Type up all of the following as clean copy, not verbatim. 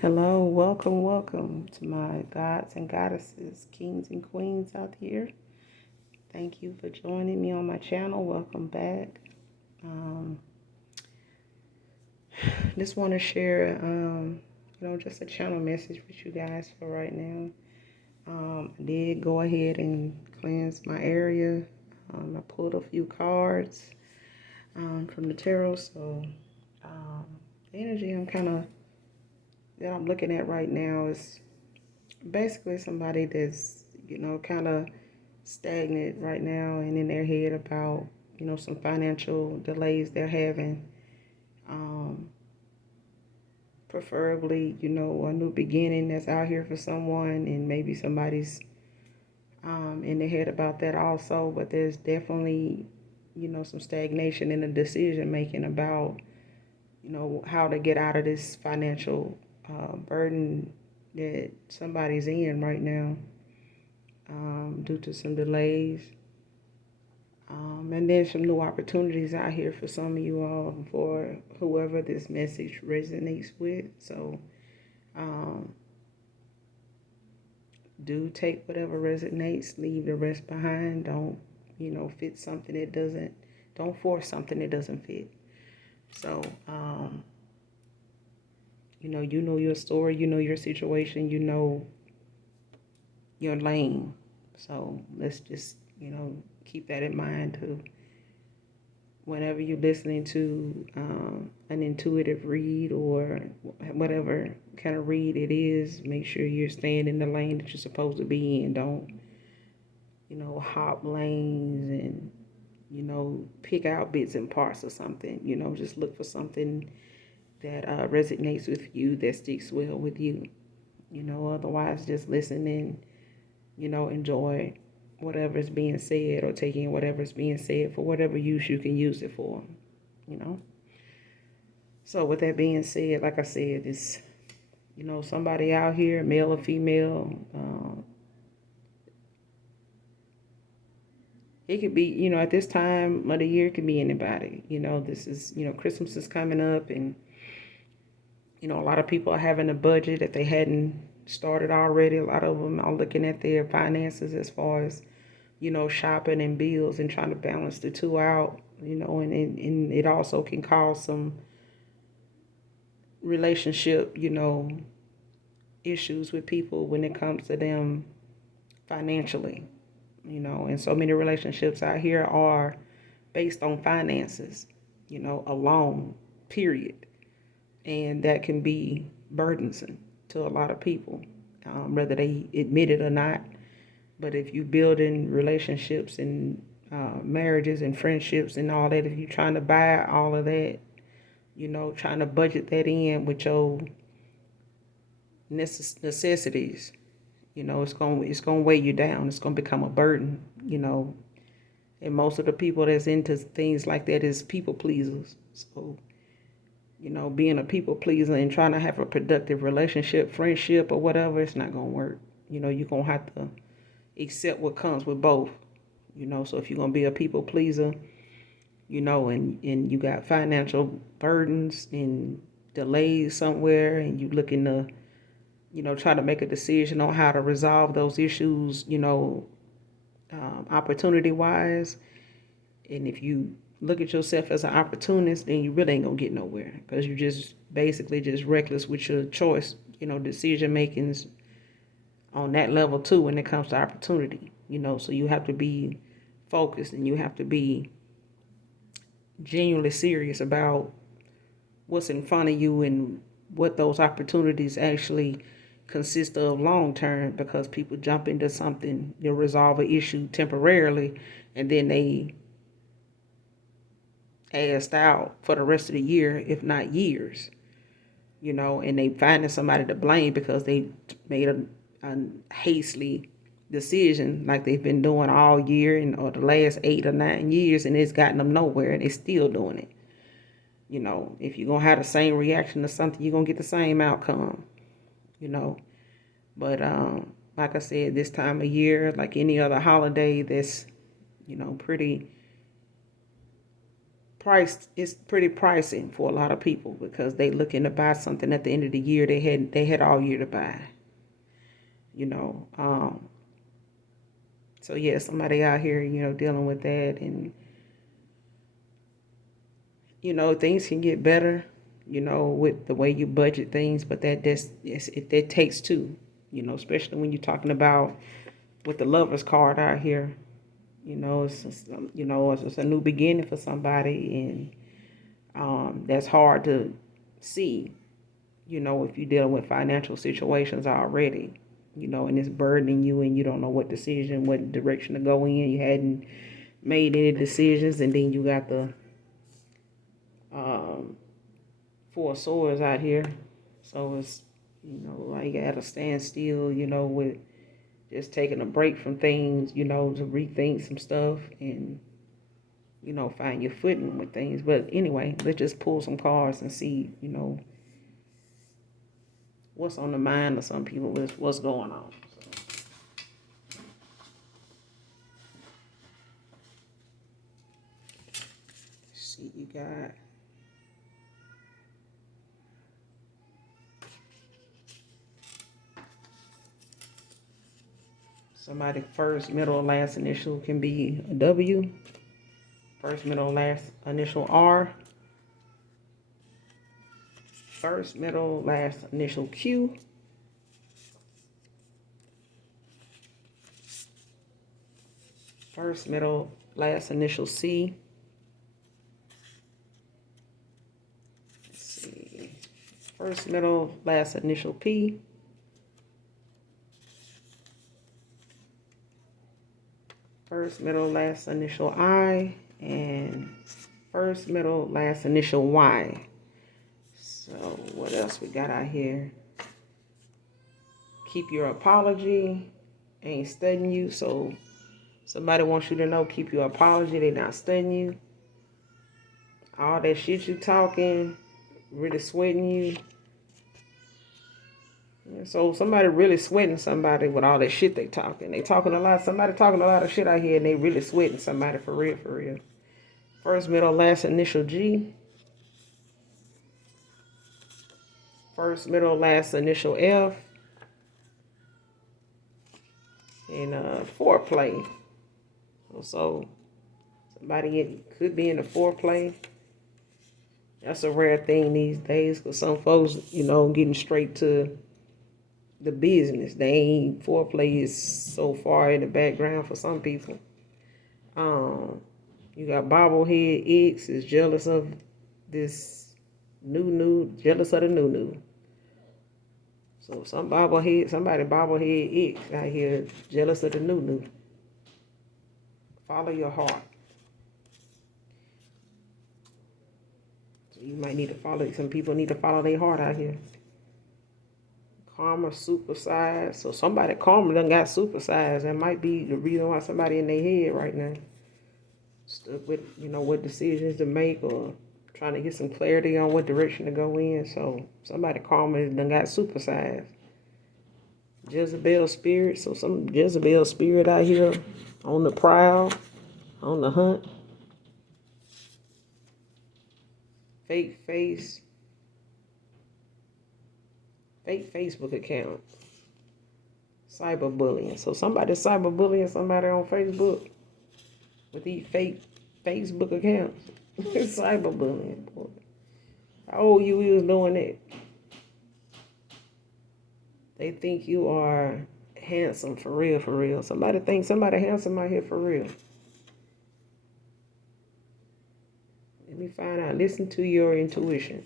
Hello, welcome to my gods and goddesses, kings and queens out here. Thank you for joining me on my channel. Welcome back. Um, just want to share, just a channel message with you guys for right now. I did go ahead and cleanse my area. I pulled a few cards from the tarot, so um, the energy that I'm looking at right now is basically somebody that's kind of stagnant right now and in their head about some financial delays they're having. um Preferably a new beginning that's out here for someone, and maybe somebody's in their head about that also. But there's definitely some stagnation in the decision making about how to get out of this financial burden that somebody's in right now, due to some delays. And there's some new opportunities out here for some of you all, for whoever this message resonates with. So um, do take whatever resonates, leave the rest behind. Don't, fit something that doesn't, don't force something that doesn't fit. So, you know your story, you know your situation, you know your lane. So let's just, keep that in mind too. Whenever you're listening to an intuitive read or whatever kind of read it is, make sure you're staying in the lane that you're supposed to be in. Don't, hop lanes and, pick out bits and parts of something. Just look for something that resonates with you, that sticks well with you. Otherwise, just listen and, enjoy whatever's being said, or taking whatever's being said for whatever use you can use it for, you know. So with that being said, like I said, it's, somebody out here, male or female, it could be, at this time of the year, it could be anybody. This is, Christmas is coming up, and, a lot of people are having a budget that they hadn't started already. A lot of them are looking at their finances as far as, shopping and bills and trying to balance the two out, and it also can cause some relationship, issues with people when it comes to them financially, and so many relationships out here are based on finances, alone, period. And that can be burdensome to a lot of people, whether they admit it or not. But if you build in relationships and marriages and friendships and all that, if you're trying to buy all of that, trying to budget that in with your necessities, it's gonna weigh you down. It's gonna become a burden, And most of the people that's into things like that is people pleasers. So, being a people pleaser and trying to have a productive relationship, friendship, or whatever, it's not gonna work. You're gonna have to accept what comes with both. So if you're gonna be a people pleaser, and you got financial burdens and delays somewhere, and you looking to, try to make a decision on how to resolve those issues, opportunity wise. And if you look at yourself as an opportunist, then you really ain't gonna get nowhere, because you just basically just reckless with your choice, decision makings on that level too when it comes to opportunity. So you have to be focused, and you have to be genuinely serious about what's in front of you and what those opportunities actually consist of long term, because people jump into something, they resolve an issue temporarily, and then they asked out for the rest of the year, if not years, and they finding somebody to blame because they made a hastily decision, like they've been doing all year and or the last 8 or 9 years, and it's gotten them nowhere, and they're still doing it. If you're gonna have the same reaction to something, you're gonna get the same outcome. you know but like I said, this time of year, like any other holiday, that's pretty price is pretty pricey for a lot of people because they looking to buy something at the end of the year. They had all year to buy, you know. So yeah, somebody out here, dealing with that, and things can get better, with the way you budget things, but that takes two, especially when you're talking about with the lovers card out here. It's a new beginning for somebody, and that's hard to see, if you're dealing with financial situations already, and it's burdening you and you don't know what direction to go in. You hadn't made any decisions, and then you got the Four of Swords out here. So it's, like at a standstill, with just taking a break from things, to rethink some stuff and, find your footing with things. But anyway, let's just pull some cards and see, what's on the mind of some people, what's going on. See, you got somebody first, middle, last initial can be a W. First, middle, last initial R. First, middle, last initial Q. First, middle, last initial C. Let's see. First, middle, last initial P. First, middle, last initial I. And first, middle, last initial Y. So what else we got out here? Keep your apology. Ain't studying you. So somebody wants you to know, keep your apology. They not studying you. All that shit you talking, really sweating you. So somebody really sweating somebody with all that shit they talking. They talking a lot. Somebody talking a lot of shit out here, and they really sweating somebody for real, for real. First, middle, last initial G. First, middle, last initial F. And foreplay. So somebody could be in the foreplay. That's a rare thing these days, because some folks, getting straight to the business. They ain't, foreplay is so far in the background for some people. You got bobblehead X is jealous of this jealous of the new. So somebody bobblehead X out here jealous of the new. Follow your heart. So you might need to follow, some people need to follow their heart out here. Karma supersized. So somebody karma done got supersized. That might be the reason why somebody in their head right now. Stuck with, what decisions to make, or trying to get some clarity on what direction to go in. So somebody karma done got supersized. Jezebel spirit. So some Jezebel spirit out here on the prowl, on the hunt. Fake Facebook account. Cyberbullying. So somebody's cyberbullying somebody on Facebook with these fake Facebook accounts. Cyberbullying, boy. How old you was doing that? They think you are handsome for real, for real. Somebody thinks somebody handsome out here for real. Let me find out. Listen to your intuition.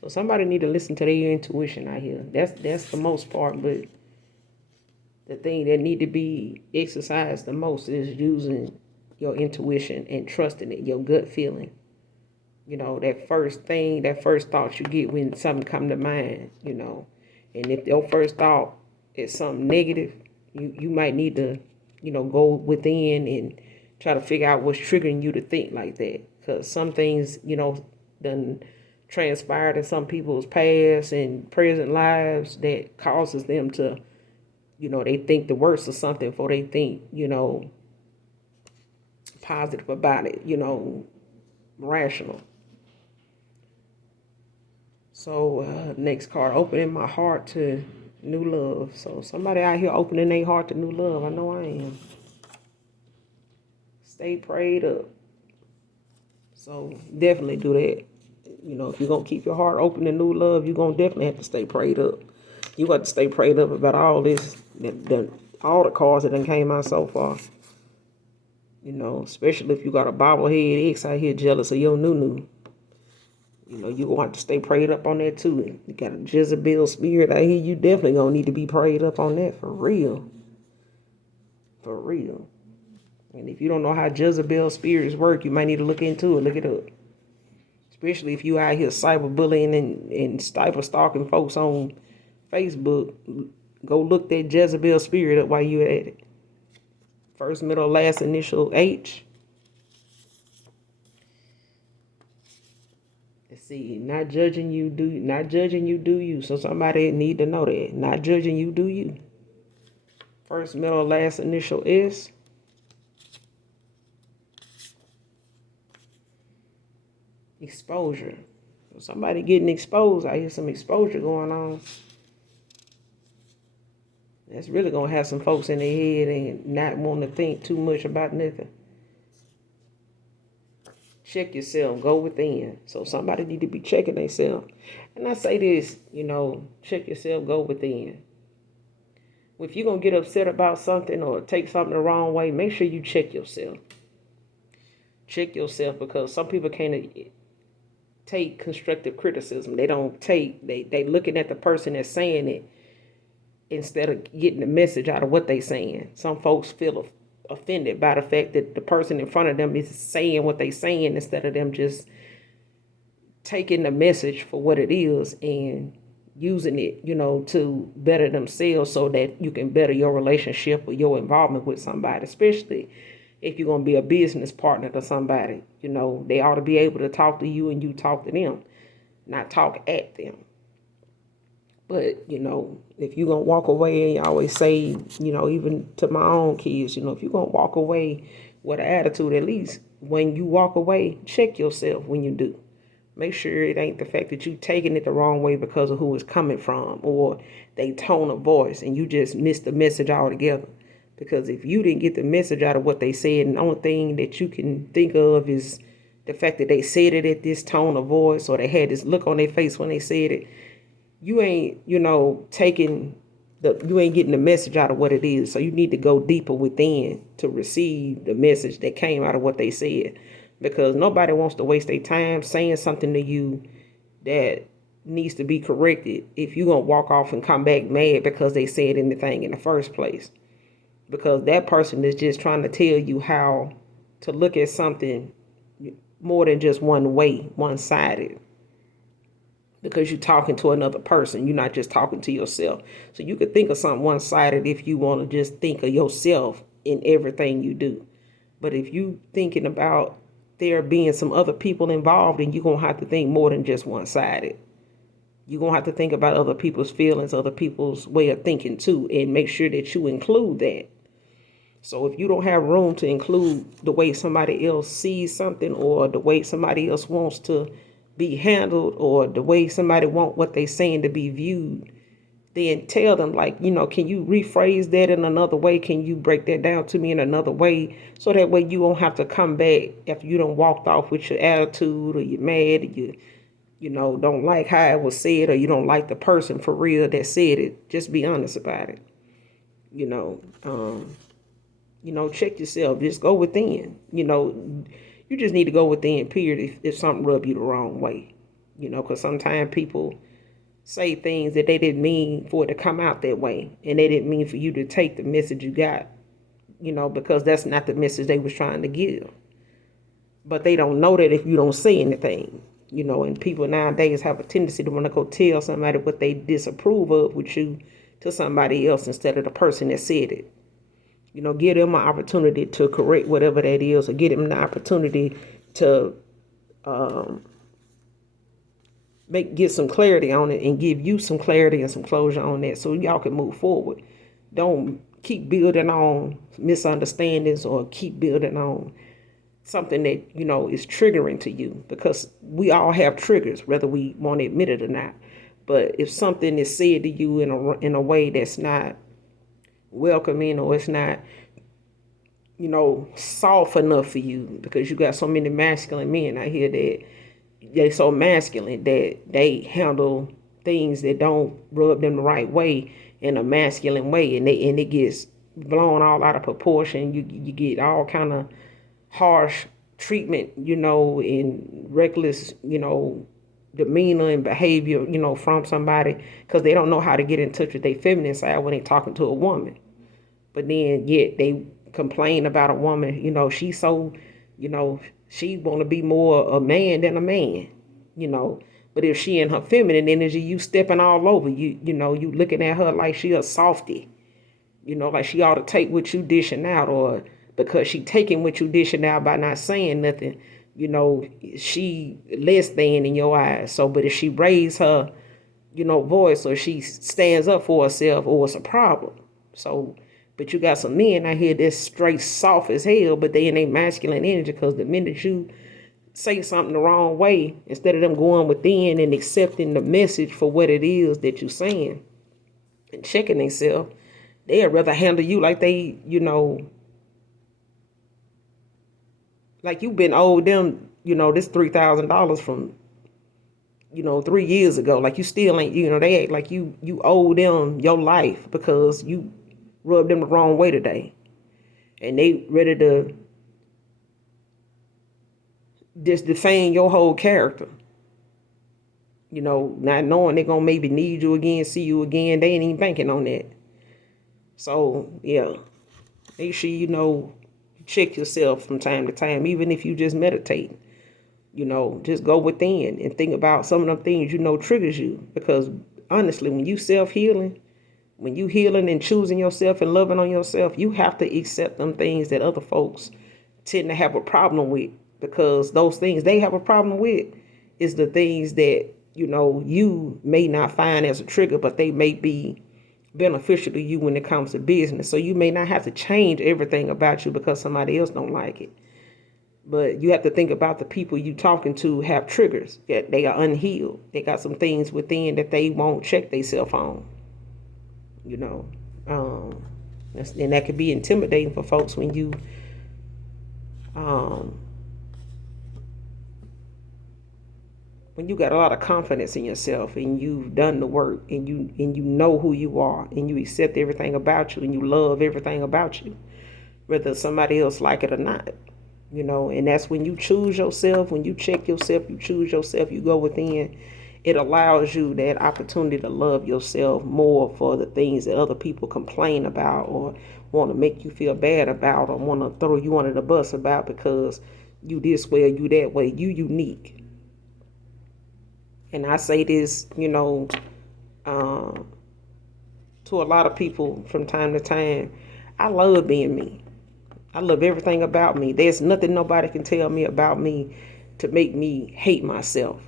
So somebody need to listen to their intuition out here. That's the most part, but the thing that need to be exercised the most is using your intuition and trusting it, your gut feeling. That first thought you get when something come to mind, And if your first thought is something negative, you might need to, go within and try to figure out what's triggering you to think like that. Because some things, done transpired in some people's past and present lives that causes them to, they think the worst of something before they think, positive about it, rational. So next card, opening my heart to new love. So somebody out here opening their heart to new love. I know I am. Stay prayed up. So definitely do that. You know, if you're going to keep your heart open to new love, you're going to definitely have to stay prayed up. You got to stay prayed up about all this, all the cards that done came out so far. You know, especially if you got a bobblehead ex out here jealous of your new. You know, you're going to have to stay prayed up on that too. You got a Jezebel spirit out here, you definitely going to need to be prayed up on that for real. For real. And if you don't know how Jezebel spirits work, you might need to look into it. Look it up. Especially if you out here cyberbullying and stalking folks on Facebook. Go look that Jezebel spirit up while you at it. First, middle, last initial H. Let's see. Not judging you, do you. So somebody need to know that. Not judging you, do you. First, middle, last initial S. Exposure. Somebody getting exposed. I hear some exposure going on. That's really going to have some folks in their head and not want to think too much about nothing. Check yourself. Go within. So somebody need to be checking themselves. And I say this, you know, check yourself. Go within. If you're going to get upset about something or take something the wrong way, make sure you check yourself. Check yourself, because some people can't take constructive criticism. They don't take, they looking at the person that's saying it instead of getting the message out of what they saying. Some folks feel offended by the fact that the person in front of them is saying what they saying instead of them just taking the message for what it is and using it, you know, to better themselves so that you can better your relationship or your involvement with somebody, especially if you're going to be a business partner to somebody. You know, they ought to be able to talk to you and you talk to them, not talk at them. But, you know, if you're going to walk away, and I always say, you know, even to my own kids, you know, if you're going to walk away with an attitude, at least when you walk away, check yourself when you do. Make sure it ain't the fact that you taking it the wrong way because of who it's coming from or they tone of voice and you just missed the message altogether. Because if you didn't get the message out of what they said, and the only thing that you can think of is the fact that they said it at this tone of voice or they had this look on their face when they said it, you ain't, you know, you ain't getting the message out of what it is. So you need to go deeper within to receive the message that came out of what they said. Because nobody wants to waste their time saying something to you that needs to be corrected if you're going to walk off and come back mad because they said anything in the first place. Because that person is just trying to tell you how to look at something more than just one way, one-sided. Because you're talking to another person. You're not just talking to yourself. So you could think of something one-sided if you want to just think of yourself in everything you do. But if you thinking about there being some other people involved, then you're going to have to think more than just one-sided. You're going to have to think about other people's feelings, other people's way of thinking too, and make sure that you include that. So if you don't have room to include the way somebody else sees something or the way somebody else wants to be handled or the way somebody want what they saying to be viewed, then tell them, like, you know, can you rephrase that in another way? Can you break that down to me in another way? So that way you won't have to come back after you done walked off with your attitude or you're mad or you know, don't like how it was said or you don't like the person for real that said it. Just be honest about it. You know, check yourself. Just go within. You know, you just need to go within, period, if something rub you the wrong way. You know, because sometimes people say things that they didn't mean for it to come out that way. And they didn't mean for you to take the message you got, you know, because that's not the message they was trying to give. But they don't know that if you don't say anything, you know, and people nowadays have a tendency to want to go tell somebody what they disapprove of with you to somebody else instead of the person that said it. You know, give them an opportunity to correct whatever that is, or give them the opportunity to get some clarity on it and give you some clarity and some closure on that so y'all can move forward. Don't keep building on misunderstandings or keep building on something that, is triggering to you, because we all have triggers, whether we want to admit it or not. But if something is said to you in a way that's not welcoming, or it's not, soft enough for you, because you got so many masculine men out here that they're so masculine that they handle things that don't rub them the right way in a masculine way, and it gets blown all out of proportion. You get all kind of harsh treatment, and reckless, demeanor and behavior, from somebody, because they don't know how to get in touch with their feminine side when they're talking to a woman. But then yet they complain about a woman, she's so, she want to be more a man than a man, you know. But if she in her feminine energy, you stepping all over, you looking at her like she a softie, like she ought to take what you dishing out, or because she taking what you dishing out by not saying nothing, she less than in your eyes. So, but if she raise her, voice, or she stands up for herself, or it's a problem. So, but you got some men out here that's straight soft as hell, but they in a masculine energy, because the minute you say something the wrong way, instead of them going within and accepting the message for what it is that you're saying and checking themselves, they'd rather handle you like they, like you've been owed them, this $3,000 from, 3 years ago. Like you still ain't, they act like you owe them your life because you rubbed them the wrong way today. And they ready to just defame your whole character. Not knowing they're going to maybe need you again, see you again. They ain't even banking on that. So, yeah, make sure, check yourself from time to time, even if you just meditate. Just go within and think about some of them things triggers you. Because honestly, when you self-healing, when you healing and choosing yourself and loving on yourself, you have to accept them things that other folks tend to have a problem with. Because those things they have a problem with is the things that, you may not find as a trigger, but they may be beneficial to you when it comes to business. So you may not have to change everything about you because somebody else don't like it. But you have to think about the people you talking to have triggers, that they are unhealed. They got some things within that they won't check themselves on. And that could be intimidating for folks when you got a lot of confidence in yourself, and you've done the work, and you know who you are, and you accept everything about you, and you love everything about you, whether somebody else like it or not. And that's when you choose yourself, when you check yourself, you choose yourself, you go within. It allows you that opportunity to love yourself more for the things that other people complain about, or want to make you feel bad about, or want to throw you under the bus about because you this way or you that way. You unique. And I say this, to a lot of people from time to time. I love being me. I love everything about me. There's nothing nobody can tell me about me to make me hate myself.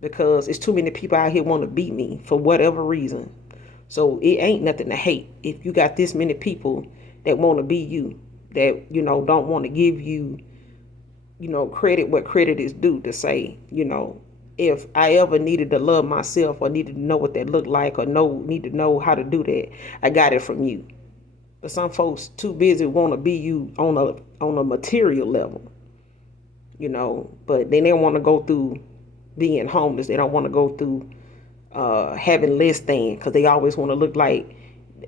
Because it's too many people out here want to beat me for whatever reason. So it ain't nothing to hate. If you got this many people that want to be you, that, don't want to give you, credit what credit is due, to say, if I ever needed to love myself, or needed to know what that looked like, or need to know how to do that, I got it from you. But some folks too busy want to be you on a material level, but then they want to go through being homeless. They don't want to go through having less than, because they always want to look like,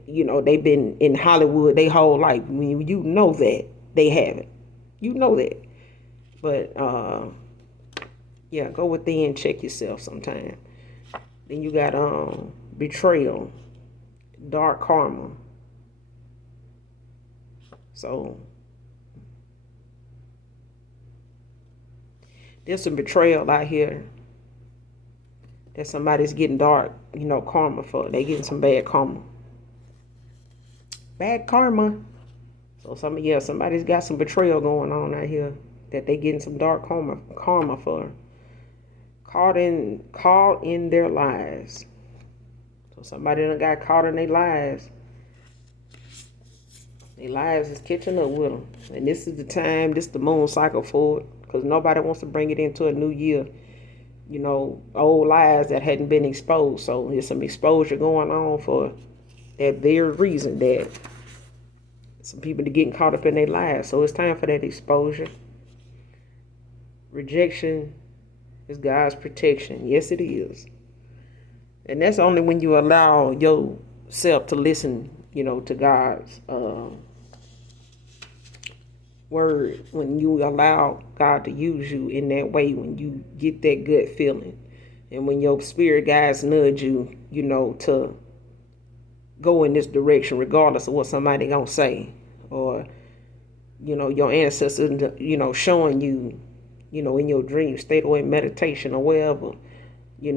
they've been in Hollywood their whole life. When that they haven't, that. But yeah, go within, check yourself sometime. Then you got betrayal, dark karma. So there's some betrayal out here that somebody's getting dark, karma for. They getting some bad karma. Bad karma. So somebody's got some betrayal going on out here that they getting some dark karma for. Caught in their lies. So somebody done got caught in their lies. Their lives is catching up with them. And this is the time, this is the moon cycle for it. Because nobody wants to bring it into a new year. Old lies that hadn't been exposed. So there's some exposure going on for that very reason, that some people are getting caught up in their lives. So it's time for that exposure. Rejection is God's protection. Yes, it is. And that's only when you allow yourself to listen, to God's word. When you allow God to use you in that way, when you get that good feeling. And when your spirit guides nudge you, to go in this direction regardless of what somebody gonna say. Or, your ancestors, showing you, in your dream state or in meditation or wherever. In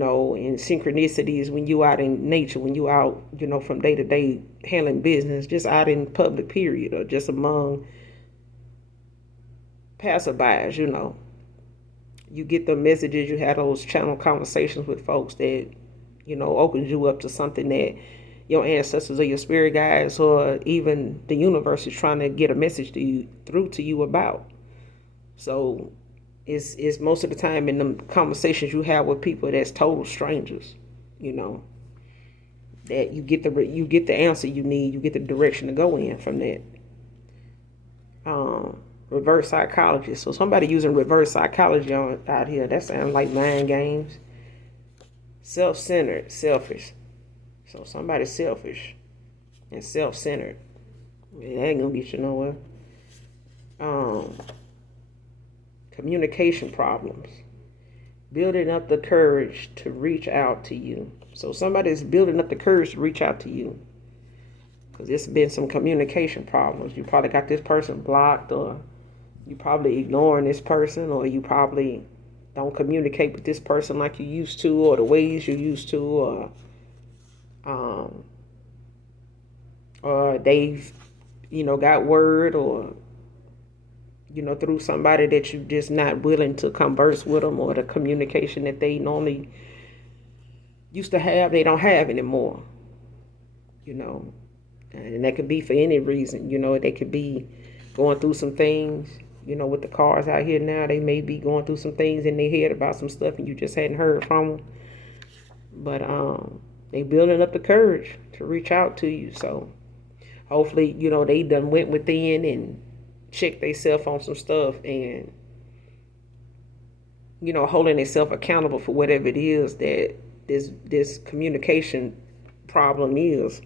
synchronicities when you out in nature, when you out, from day to day handling business, just out in public period, or just among passerbys, you get the messages, you have those channel conversations with folks that, opens you up to something that your ancestors or your spirit guides or even the universe is trying to get a message through to you about. So it's most of the time in the conversations you have with people that's total strangers, that you get the answer you need, you get the direction to go in from that. Reverse psychology. So somebody using reverse psychology out here, that sounds like mind games. Self-centered, selfish. So somebody's selfish and self-centered. That ain't gonna get you nowhere. Communication problems. Building up the courage to reach out to you. So somebody's building up the courage to reach out to you. Because there's been some communication problems. You probably got this person blocked, or you probably ignoring this person, or you probably don't communicate with this person like you used to, or the ways you used to, or they've, got word, or, through somebody that you just not willing to converse with them, or the communication that they normally used to have, they don't have anymore, and that could be for any reason, they could be going through some things, with the cars out here now, they may be going through some things in their head about some stuff and you just hadn't heard from them. But they building up the courage to reach out to you. So hopefully, they done went within and checked themselves on some stuff and, holding themselves accountable for whatever it is that this communication problem is.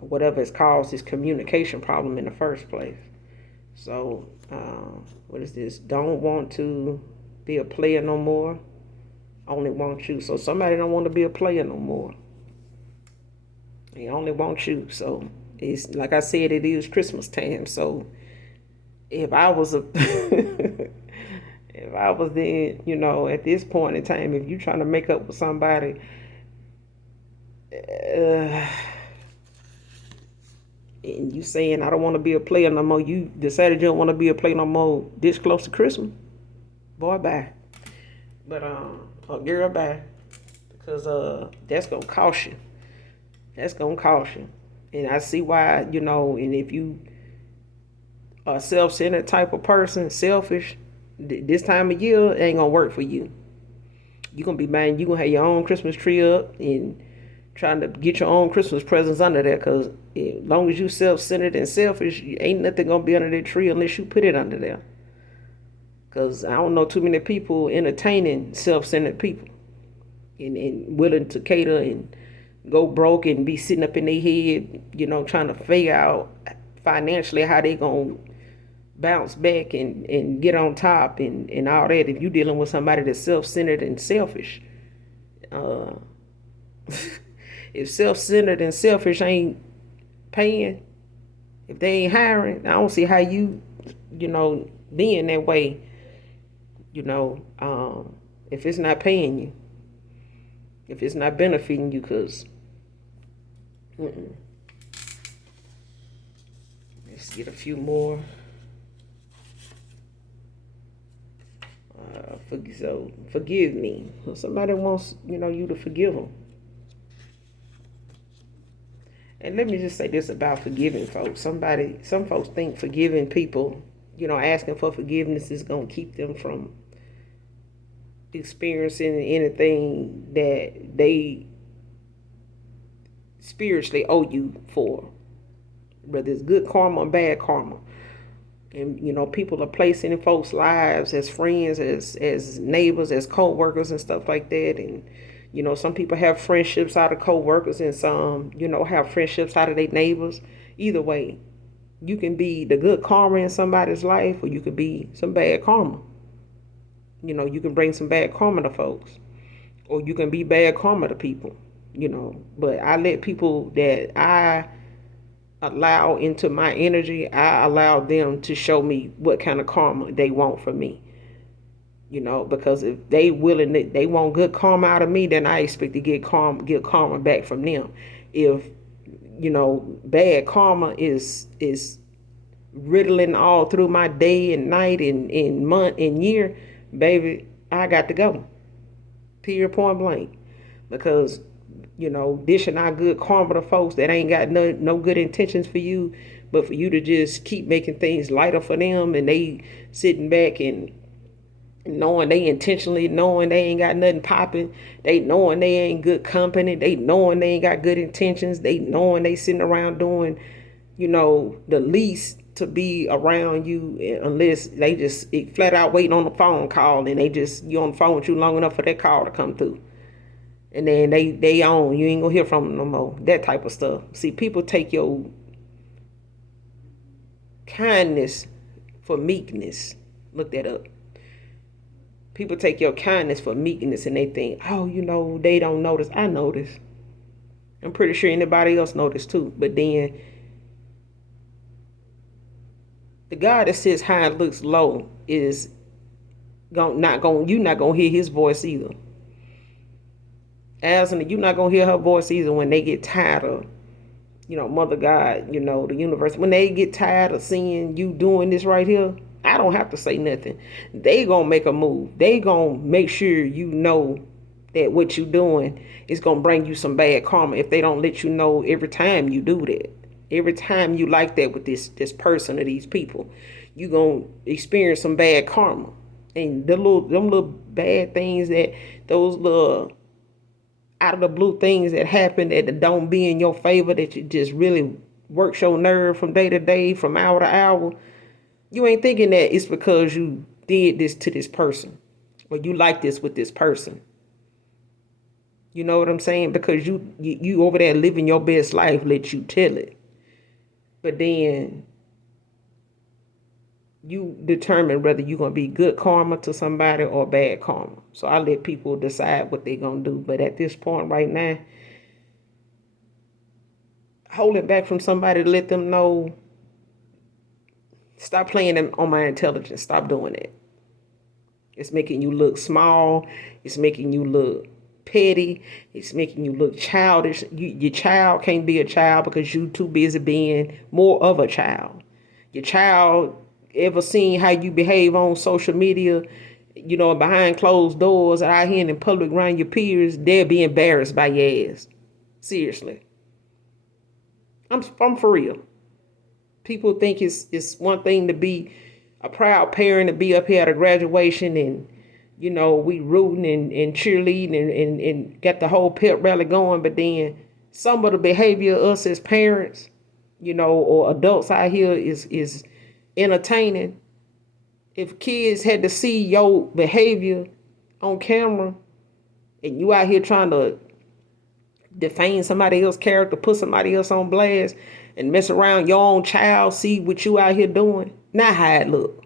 Whatever has caused this communication problem in the first place. So, what is this? Don't want to be a player no more. Only want you. So somebody don't want to be a player no more. They only want you. So it's like I said, it is Christmas time. So if I was if I was then, at this point in time, if you trying to make up with somebody, and you saying I don't want to be a player no more, you decided you don't want to be a player no more this close to Christmas, boy, bye. But girl, bye. Because that's gonna cost you. That's gonna cost you. And I see why, and if you are a self-centered type of person, selfish, this time of year it ain't gonna work for you. You're gonna be mad. You're gonna have your own Christmas tree up and trying to get your own Christmas presents under there, because as long as you self-centered and selfish, ain't nothing gonna be under that tree unless you put it under there. Because I don't know too many people entertaining self-centered people and willing to cater and go broke and be sitting up in their head, trying to figure out financially how they gonna bounce back and get on top and all that. If you dealing with somebody that's self-centered and selfish, if self-centered and selfish ain't paying, if they ain't hiring, I don't see how you, being that way, if it's not paying you, if it's not benefiting you, because let's get a few more. So forgive me. Somebody wants, you to forgive them. And let me just say this about forgiving folks. Some folks think forgiving people, asking for forgiveness is going to keep them from experiencing anything that they spiritually owe you for, whether it's good karma or bad karma. And people are placing in folks' lives as friends, as neighbors, as co-workers and stuff like that. And some people have friendships out of co-workers, and some have friendships out of their neighbors. Either way, you can be the good karma in somebody's life, or you could be some bad karma. You can bring some bad karma to folks, or you can be bad karma to people. But I let people that I allow into my energy, I allow them to show me what kind of karma they want from me. Because if they want good karma out of me, then I expect to get karma back from them. If bad karma is riddling all through my day and night and month and year, baby, I got to go. Period, point blank. Because dishing out good karma to folks that ain't got no good intentions for you, but for you to just keep making things lighter for them, and they sitting back and knowing they ain't got nothing popping, they knowing they ain't good company, they knowing they ain't got good intentions, they knowing they sitting around doing, the least to be around you, unless they just flat out waiting on the phone call, and you on the phone with you long enough for that call to come through. And then they on, you ain't gonna hear from them no more. That type of stuff. See, people take your kindness for meekness. Look that up. People take your kindness for meekness, and they think, oh, they don't notice. I notice. I'm pretty sure anybody else noticed too. But then the God that sits high and looks low is you're not gonna hear his voice either. You're not gonna hear her voice either when they get tired of, Mother God, the universe. When they get tired of seeing you doing this right here, I don't have to say nothing. They gonna make a move. They gonna make sure that what you doing is gonna bring you some bad karma if they don't let you know every time you do that. Every time you like that with this person or these people, you gonna experience some bad karma. And them little bad things, those little out of the blue things that happen that don't be in your favor, that you just really works your nerve from day to day, from hour to hour, you ain't thinking that it's because you did this to this person, or you like this with this person. You know what I'm saying? Because you over there living your best life, let you tell it. But then you determine whether you're going to be good karma to somebody or bad karma. So I let people decide what they're going to do. But at this point right now, holding back from somebody to let them know, stop playing them on my intelligence. Stop doing it. It's making you look small. It's making you look petty. It's making you look childish. Your child can't be a child because you too busy being more of a child. Your child ever seen how you behave on social media, behind closed doors or out here in public around your peers, they'll be embarrassed by your ass. Seriously. I'm for real. People think it's one thing to be a proud parent, to be up here at a graduation and, we rooting and cheerleading and got the whole pep rally going. But then some of the behavior of us as parents, or adults out here is entertaining. If kids had to see your behavior on camera and you out here trying to defame somebody else's character, put somebody else on blast, and mess around your own child, see what you out here doing, now how it look.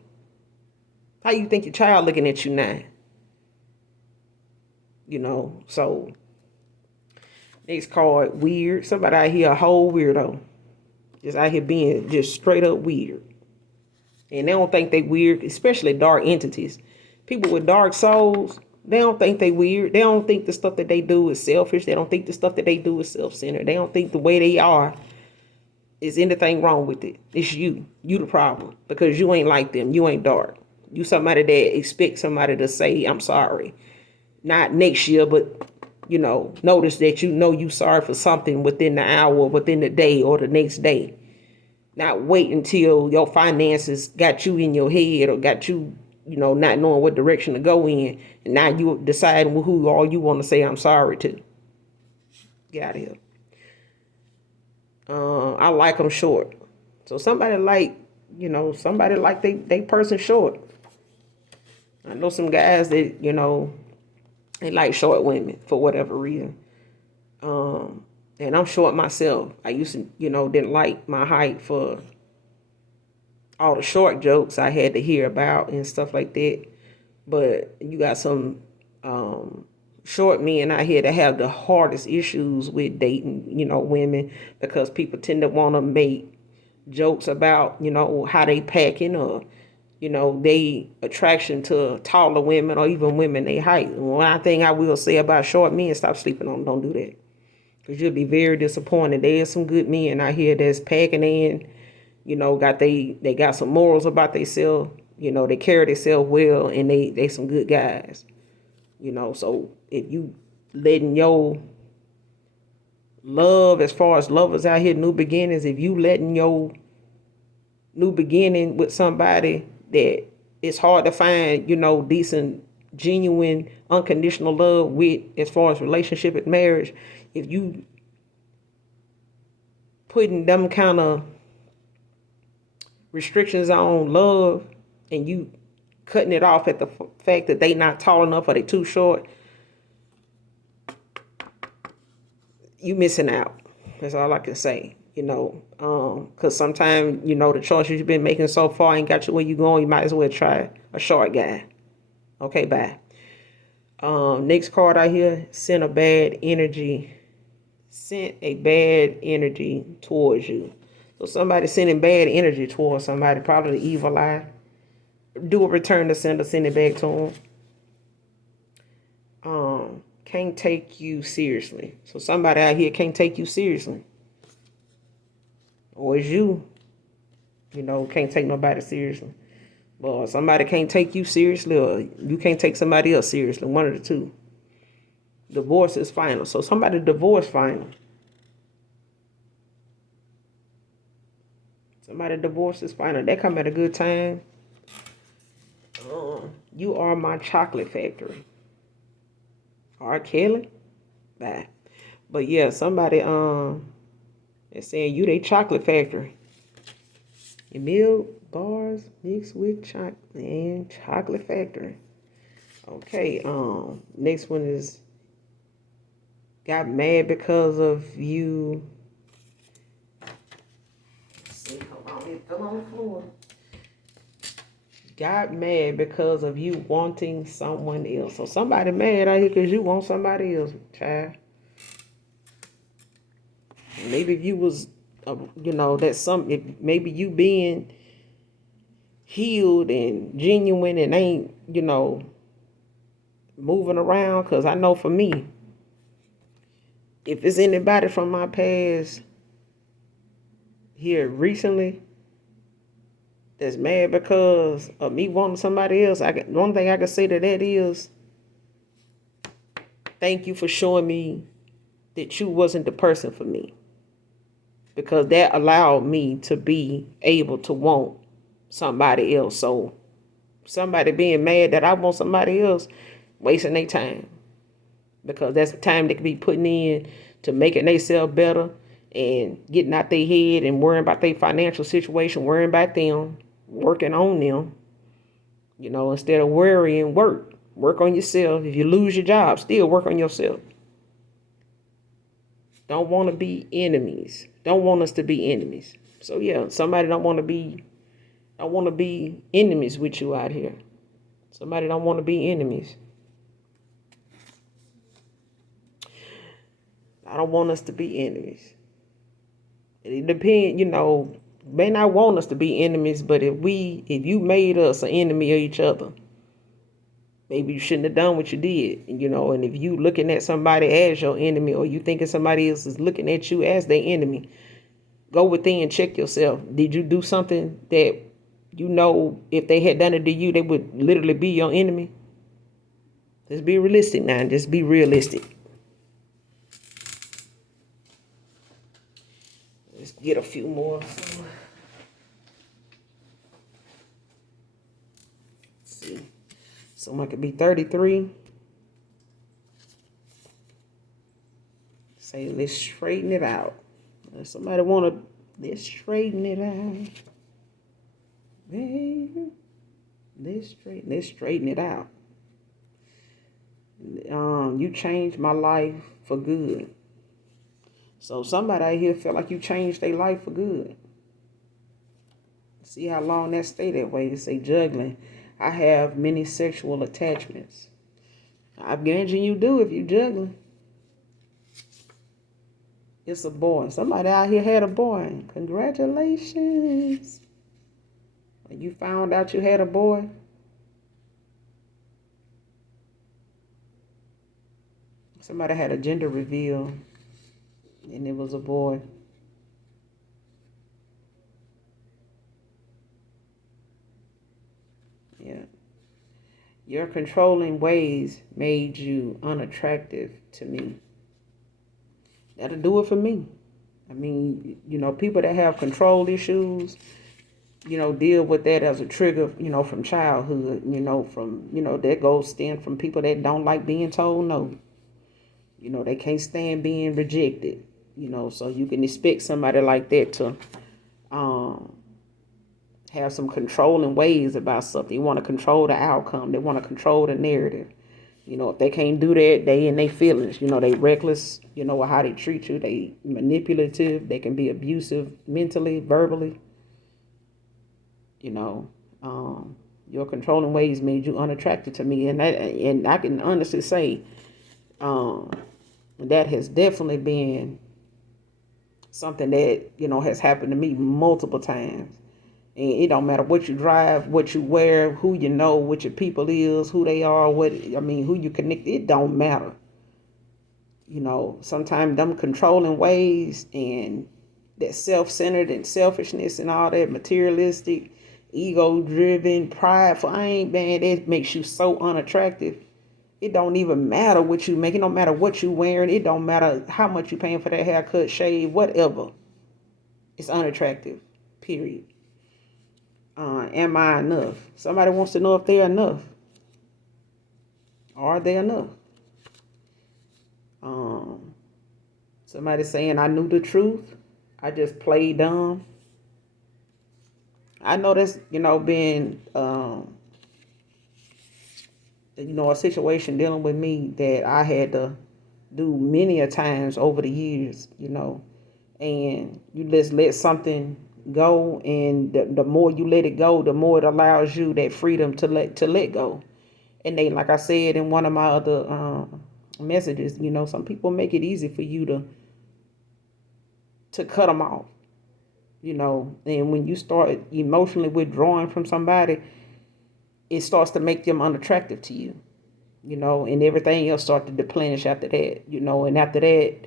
How you think your child looking at you now? So next card, weird. Somebody out here a whole weirdo. Just out here being just straight up weird. And they don't think they weird, especially dark entities. People with dark souls, they don't think they weird. They don't think the stuff that they do is selfish. They don't think the stuff that they do is self-centered. They don't think the way they are is anything wrong with it. It's you. You the problem. Because you ain't like them. You ain't dark. You somebody that expects somebody to say, I'm sorry. Not next year, but notice that you sorry for something within the hour, within the day, or the next day. Not wait until your finances got you in your head or got you, not knowing what direction to go in. And now you deciding who all you want to say I'm sorry to. Get out of here. I like them short. So somebody like they person short. I know some guys that, they like short women for whatever reason. And I'm short myself. I used to, didn't like my height for all the short jokes I had to hear about and stuff like that. But you got some short men out here that have the hardest issues with dating, women, because people tend to want to make jokes about, how they packing or, they attraction to taller women or even women they height. One thing I will say about short men, stop sleeping on them. Don't do that. Because you'll be very disappointed. There's some good men out here that's packing in, they got some morals about themselves, they carry themselves well, and they some good guys. So if you letting your love, as far as lovers out here, new beginnings, if you letting your new beginning with somebody that it's hard to find, decent, genuine, unconditional love with, as far as relationship and marriage, if you putting them kind of restrictions on love and you cutting it off at the fact that they not tall enough or they too short, you missing out. That's all I can say. Because sometimes, the choices you've been making so far ain't got you where you going. You might as well try a short guy. Okay, bye. Next card out here, sent a bad energy towards you. So somebody sending bad energy towards somebody, probably the evil eye. Do a return to sender, send it back to them. Can't take you seriously. So somebody out here can't take you seriously. Or it's you, can't take nobody seriously. But somebody can't take you seriously, or you can't take somebody else seriously. One of the two. Divorce is final. So somebody divorce final. Somebody divorce is final. They come at a good time. You are my chocolate factory. R. Kelly? Bye. But yeah, somebody is saying you they chocolate factory. Your milk bars mixed with chocolate and chocolate factory. Okay, next one is got mad because of you. Let's see, hold on, it fell on the floor. Got mad because of you wanting someone else. So somebody mad out here because you want somebody else, child. Maybe if you was, maybe you being healed and genuine and ain't, moving around. Because I know for me, if it's anybody from my past here recently that's mad because of me wanting somebody else, one thing I can say to that is, thank you for showing me that you wasn't the person for me. Because that allowed me to be able to want somebody else. So somebody being mad that I want somebody else, wasting their time. Because that's the time they could be putting in to making themselves better and getting out their head and worrying about their financial situation, worrying about them, working on them. Instead of worrying, work on yourself. If you lose your job, still work on yourself. Don't want to be enemies. Don't want us to be enemies. So yeah, somebody don't want to be enemies with you out here. Somebody don't want to be enemies. I don't want us to be enemies. It depends, may not want us to be enemies, but if you made us an enemy of each other, maybe you shouldn't have done what you did, and if you looking at somebody as your enemy, or you thinking somebody else is looking at you as their enemy, go within and check yourself. Did you do something that, if they had done it to you, they would literally be your enemy? Just be realistic now. Just be realistic. get a few more. So, let's see. Someone could be 33. Say, let's straighten it out. If somebody want to, let's straighten it out. Baby, let's straighten it out. You changed my life for good. So somebody out here feel like you changed their life for good. See how long that stay that way. They say juggling. I have many sexual attachments. I imagine you do if you juggling. It's a boy. Somebody out here had a boy. Congratulations. You found out you had a boy. Somebody had a gender reveal and it was a boy. Yeah. Your controlling ways made you unattractive to me. That'll do it for me. I mean, people that have control issues, deal with that as a trigger, from childhood, that goes stem from people that don't like being told no. They can't stand being rejected, so you can expect somebody like that to have some controlling ways about something. You want to control the outcome. They want to control the narrative. If they can't do that, they in their feelings. They reckless, with how they treat you. They manipulative. They can be abusive mentally, verbally. Your controlling ways made you unattractive to me. And I can honestly say that has definitely been something that, has happened to me multiple times. And it don't matter what you drive, what you wear, who you know, what your people is, who they are, who you connect. It don't matter. Sometimes them controlling ways and that self-centered and selfishness and all that materialistic, ego-driven, prideful, that makes you so unattractive. It don't even matter what you make. It don't matter what you wearing. It don't matter how much you paying for that haircut, shave, whatever. It's unattractive, period. Am I enough? Somebody wants to know if they're enough. Are they enough? Somebody saying I knew the truth. I just played dumb. I know that's, been, a situation dealing with me that I had to do many a times over the years, and you just let something go, and the more you let it go, the more it allows you that freedom to let go. And they, like I said in one of my other messages, some people make it easy for you to cut them off, and when you start emotionally withdrawing from somebody, it starts to make them unattractive to you, and everything else starts to deplenish after that, and after that,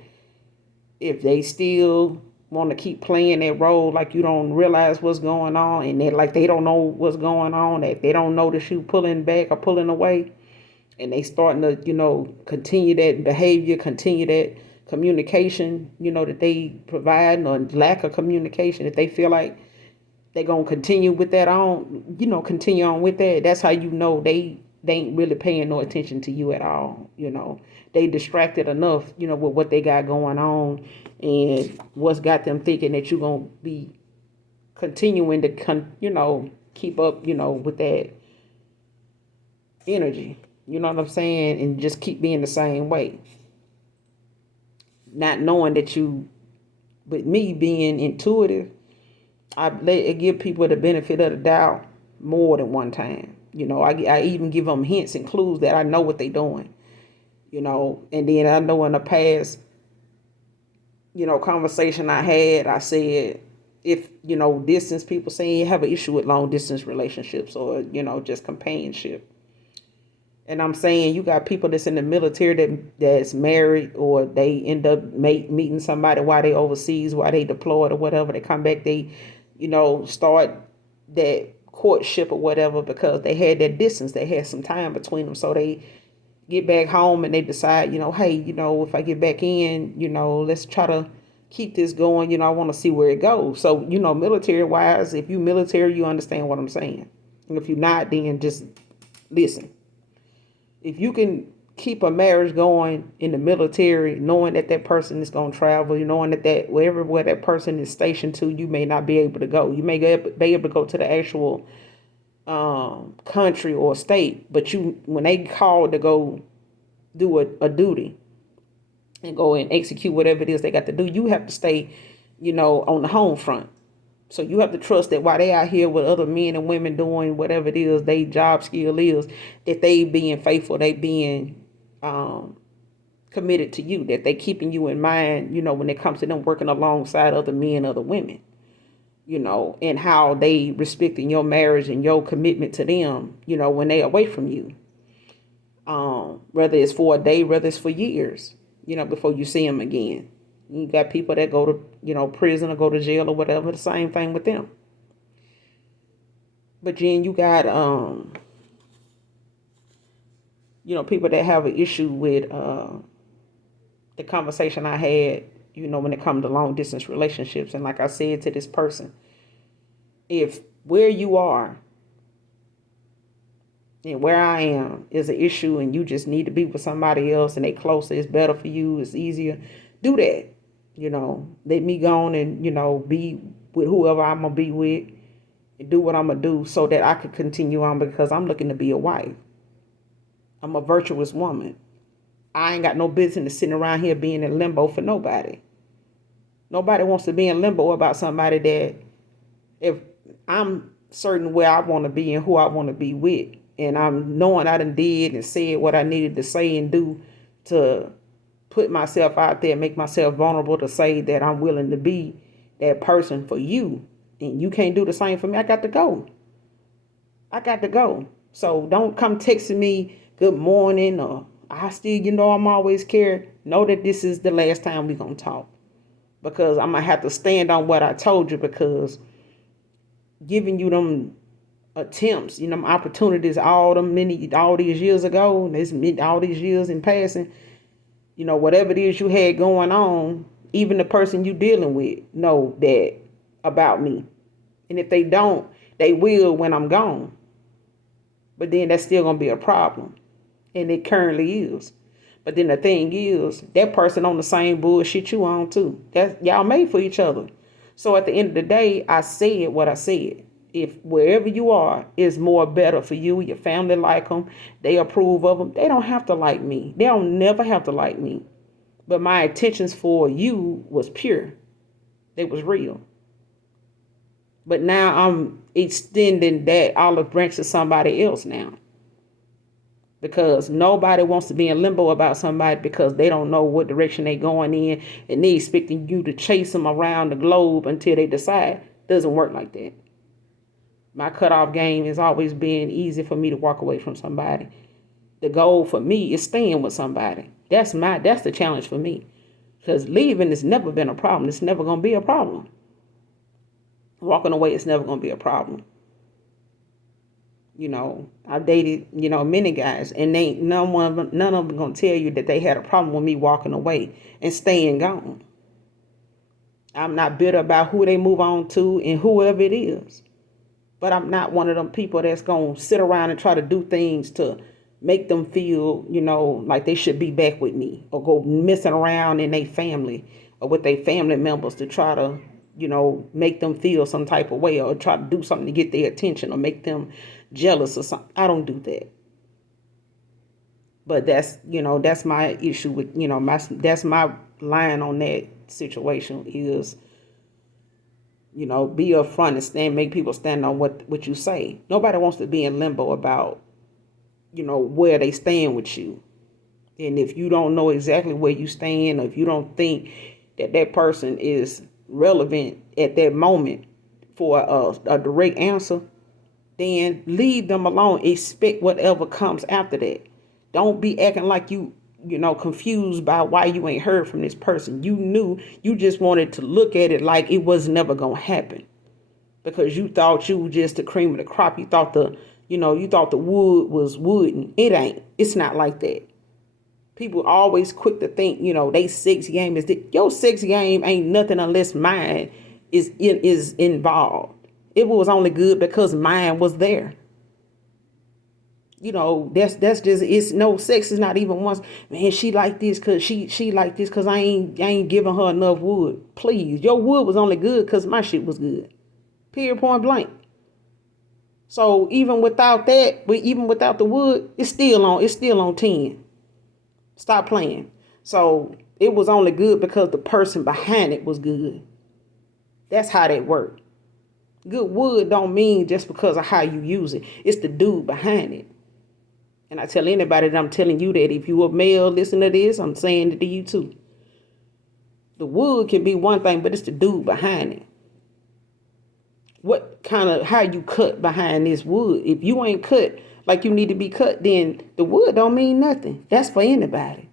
if they still want to keep playing that role like you don't realize what's going on, and they don't know what's going on, that they don't notice you pulling back or pulling away, and they starting to continue that behavior, continue that communication that they provide, or lack of communication, if they feel like they're gonna continue with that continue on with that, that's how they ain't really paying no attention to you at all. They distracted enough with what they got going on and what's got them thinking that you're gonna be continuing to keep up with that energy, you know what I'm saying, and just keep being the same way, not knowing that with me being intuitive, I give people the benefit of the doubt more than one time. I even give them hints and clues that I know what they're doing, and then I know in the past, conversation I had, I said, if, distance, people say you have an issue with long distance relationships or, just companionship. And I'm saying you got people that's in the military that's married, or they end up meeting somebody while they overseas, while they deployed or whatever. They come back, they, start that courtship or whatever because they had that distance. They had some time between them. So they get back home and they decide, hey, if I get back in, let's try to keep this going. I want to see where it goes. So, military wise, if you military, you understand what I'm saying. And if you're not, then just listen. If you can keep a marriage going in the military, knowing that that person is going to travel, knowing that where that person is stationed to, you may not be able to go. You may be able to go to the actual country or state, but when they call to go do a duty and go and execute whatever it is they got to do, you have to stay, on the home front. So you have to trust that while they out here with other men and women doing whatever it is they job skill is, that they being faithful, they being committed to you, that they keeping you in mind, when it comes to them working alongside other men, other women, and how they respecting your marriage and your commitment to them, when they away from you. Whether it's for a day, whether it's for years, before you see them again. You got people that go to, prison or go to jail or whatever. The same thing with them. But then you got, people that have an issue with the conversation I had, when it comes to long distance relationships. And like I said to this person, if where you are and where I am is an issue and you just need to be with somebody else and they closer, it's better for you, it's easier, do that. Let me go on and, be with whoever I'm going to be with and do what I'm going to do so that I could continue on, because I'm looking to be a wife. I'm a virtuous woman. I ain't got no business sitting around here being in limbo for nobody. Nobody wants to be in limbo about somebody that, if I'm certain where I want to be and who I want to be with, and I'm knowing I done did and said what I needed to say and do to put myself out there, make myself vulnerable to say that I'm willing to be that person for you, and you can't do the same for me, I got to go. So don't come texting me good morning or I still, I'm always care. Know that this is the last time we're going to talk, because I'm going to have to stand on what I told you, because giving you them attempts, them opportunities, all these years ago, all these years in passing, whatever it is you had going on, even the person you dealing with know that about me. And if they don't, they will when I'm gone. But then that's still going to be a problem. And it currently is. But then the thing is, that person on the same bullshit you on too. Y'all made for each other. So at the end of the day, I said what I said. If wherever you are is more better for you, your family like them, they approve of them, they don't have to like me. They don't never have to like me. But my intentions for you was pure. They was real. But now I'm extending that olive branch to somebody else now. Because nobody wants to be in limbo about somebody because they don't know what direction they going in, and they expecting you to chase them around the globe until they decide. Doesn't work like that. My cutoff game has always been easy for me to walk away from somebody. The goal for me is staying with somebody. That's the challenge for me. Because leaving has never been a problem. It's never going to be a problem. Walking away is never going to be a problem. I've dated, many guys, and none of them going to tell you that they had a problem with me walking away and staying gone. I'm not bitter about who they move on to and whoever it is. But I'm not one of them people that's going to sit around and try to do things to make them feel, like they should be back with me, or go messing around in their family or with their family members to try to, make them feel some type of way, or try to do something to get their attention or make them jealous or something. I don't do that. But that's my issue with, that's my line on that situation is, be upfront and make people stand on what you say. Nobody wants to be in limbo about, where they stand with you. And if you don't know exactly where you stand, or if you don't think that person is relevant at that moment for a direct answer, then leave them alone. Expect whatever comes after that. Don't be acting like you confused by why you ain't heard from this person. You knew, you just wanted to look at it like it was never going to happen, because you thought you were just the cream of the crop. You thought the wood was wooden. It ain't. It's not like that. People always quick to think, they sex game is your sex game ain't nothing unless mine is involved. It was only good because mine was there. That's just, it's no, sex is not even once, man, she like this because she like this because I ain't giving her enough wood. Please, your wood was only good because my shit was good. Period, point blank. So even without that, but even without the wood, it's still on 10. Stop playing. So it was only good because the person behind it was good. That's how that worked. Good wood don't mean just because of how you use it. It's the dude behind it. And I tell anybody that I'm telling you that if you a male, listen to this, I'm saying it to you too. The wood can be one thing, but it's the dude behind it. How you cut behind this wood. If you ain't cut like you need to be cut, then the wood don't mean nothing. That's for anybody.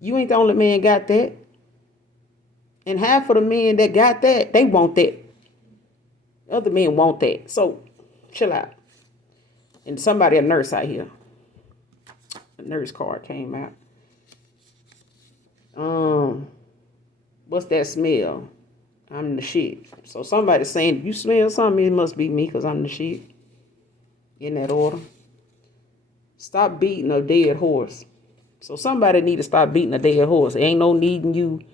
You ain't the only man got that. And half of the men that got that, they want that. Other men want that. So chill out. And a nurse out here. A nurse card came out. What's that smell? I'm the shit. So somebody's saying, if you smell something, it must be me because I'm the shit. In that order. Stop beating a dead horse. So somebody need to stop beating a dead horse. There ain't no needing you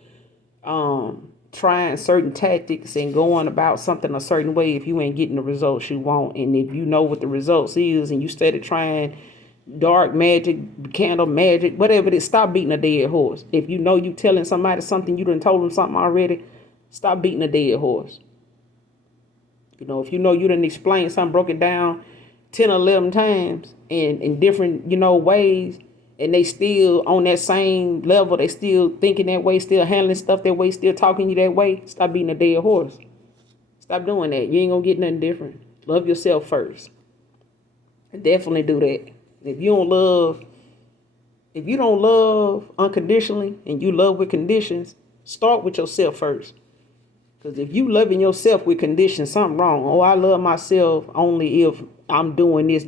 trying certain tactics and going about something a certain way if you ain't getting the results you want. And if you know what the results is and you started trying dark magic, candle magic, whatever it is, stop beating a dead horse. If you know you telling somebody something, you done told them something already, stop beating a dead horse. If you know you done explained something, broke it down 10 or 11 times in different, ways, and they still on that same level, they still thinking that way, still handling stuff that way, still talking you that way, stop beating a dead horse. Stop doing that. You ain't gonna get nothing different. Love yourself first. Definitely do that. If you don't love unconditionally and you love with conditions, start with yourself first. Because if you loving yourself with conditions, something wrong. Oh, I love myself only if I'm doing this,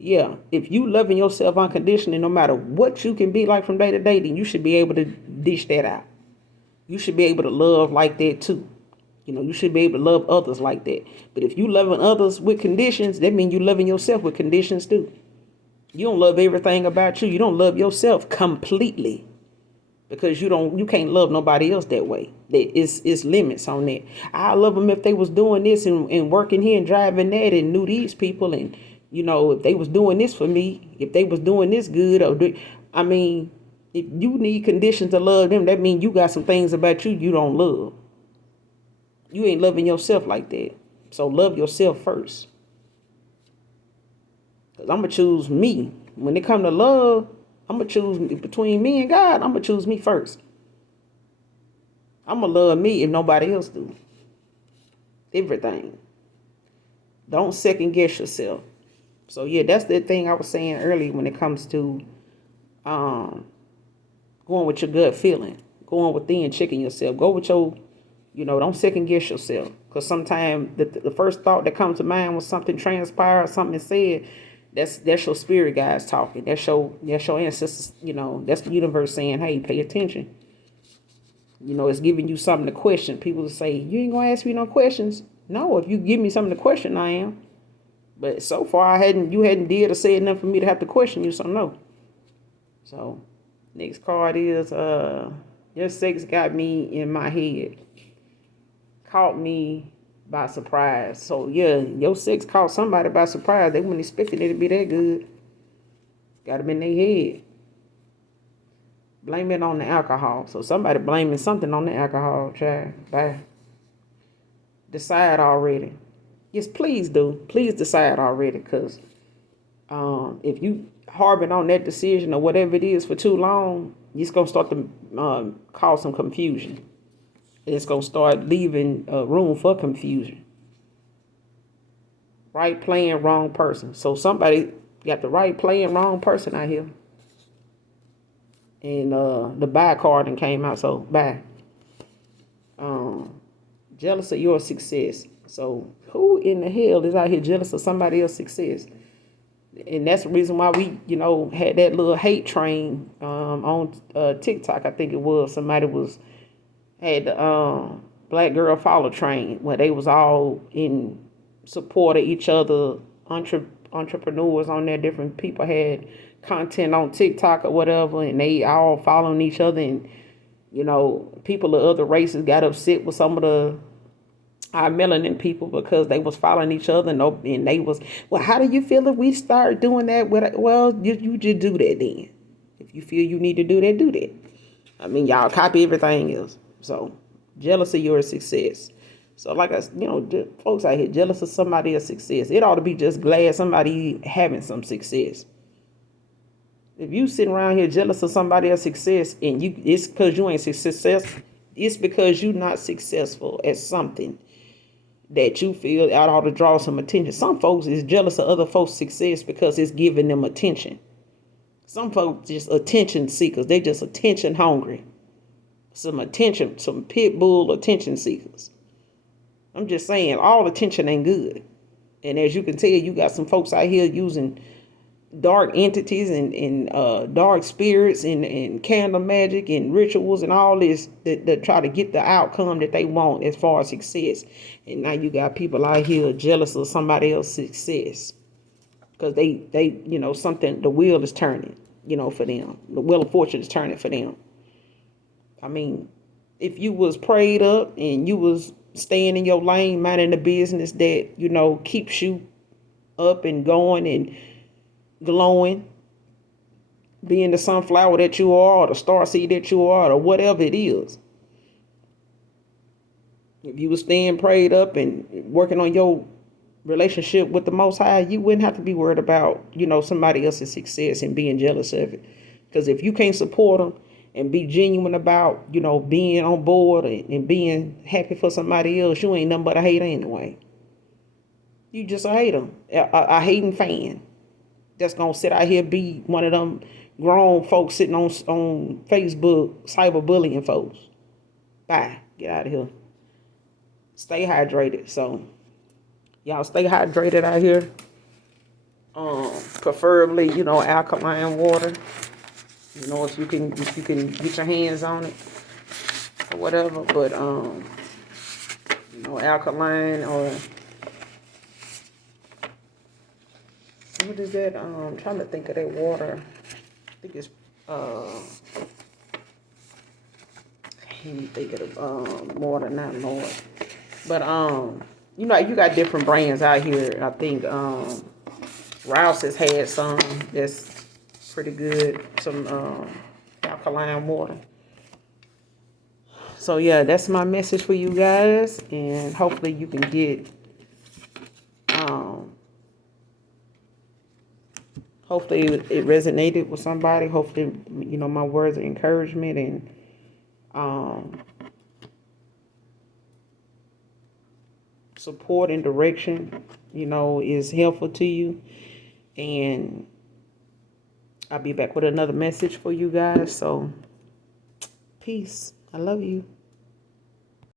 yeah. If you loving yourself unconditionally, no matter what you can be like from day to day, then you should be able to dish that out. You should be able to love like that too. You should be able to love others like that. But if you loving others with conditions, that means you loving yourself with conditions too. You don't love everything about you. You don't love yourself completely. Because you can't love nobody else that way. It's limits on that. I love them if they was doing this and working here and driving that and knew these people and, if they was doing this for me, if they was doing this good. If you need conditions to love them, that means you got some things about you don't love. You ain't loving yourself like that. So love yourself first. Because I'm going to choose me. When it come to love, I'm going to choose between me and God. I'm going to choose me first. I'm going to love me if nobody else do. Everything. Don't second guess yourself. So yeah, that's the thing I was saying earlier when it comes to going with your gut feeling. Going within, checking yourself. Go with your, don't second guess yourself. Because sometimes the first thought that comes to mind when something transpired, something is said, that's your spirit guys talking. That's your ancestors, that's the universe saying, hey, pay attention. It's giving you something to question. People say, you ain't gonna ask me no questions. No, if you give me something to question, I am. But so far you hadn't did or said nothing for me to have to question you, so no. So next card is your sex got me in my head. Caught me by surprise. So yeah, your sex caught somebody by surprise. They weren't expecting it to be that good. Got them in their head. Blame it on the alcohol. So somebody blaming something on the alcohol, child. Bye. Decide already. Yes, please do. Please decide already, because if you harboring on that decision or whatever it is for too long, it's gonna start to cause some confusion. It's going to start leaving room for confusion. Right playing, wrong person. So somebody got the right playing, wrong person out here. And the bye card and came out, so bye. Jealous of your success. So who in the hell is out here jealous of somebody else's success? And that's the reason why we, had that little hate train on TikTok. I think it was somebody had the Black Girl Follow train where they was all in support of each other, entrepreneurs on there. Different people had content on TikTok or whatever, and they all following each other. And people of other races got upset with some of our melanin people because they was following each other, and they was, well, how do you feel if we start doing that? Well, you just do that then. If you feel you need to do that, do that. I mean, y'all copy everything else. So jealous of your success. So like folks out here jealous of somebody else's success. It ought to be just glad somebody having some success. If you sitting around here jealous of somebody else's success and it's because you ain't successful, it's because you not successful at something that you feel it ought to draw some attention. Some folks is jealous of other folks' success because it's giving them attention. Some folks just attention seekers. They just attention hungry. Some attention, some pit bull attention seekers. I'm just saying, all attention ain't good. And as you can tell, you got some folks out here using dark entities and dark spirits and candle magic and rituals and all this that try to get the outcome that they want as far as success. And now you got people out here jealous of somebody else's success because they something, the wheel is turning, for them. The wheel of fortune is turning for them. I mean, if you was prayed up and you was staying in your lane, minding the business that, keeps you up and going and glowing, being the sunflower that you are, or the starseed that you are, or whatever it is. If you was staying prayed up and working on your relationship with the Most High, you wouldn't have to be worried about, somebody else's success and being jealous of it. Because if you can't support them and be genuine about, being on board and being happy for somebody else, you ain't nothing but a hater anyway. You just a hater, a hating fan. That's gonna sit out here be one of them grown folks sitting on Facebook cyberbullying folks. Bye. Get out of here. Stay hydrated. So y'all stay hydrated out here. Preferably, alkaline water. If you can get your hands on it or whatever. But alkaline or what is that? I'm trying to think of that water. I think it's I can't think of the water, not Lord. But you got different brands out here. I think Rouse has had some that's pretty good. Some alkaline water. So yeah, that's my message for you guys, and hopefully you can get hopefully it resonated with somebody. Hopefully, my words of encouragement and support and direction, is helpful to you. And I'll be back with another message for you guys. So, peace. I love you.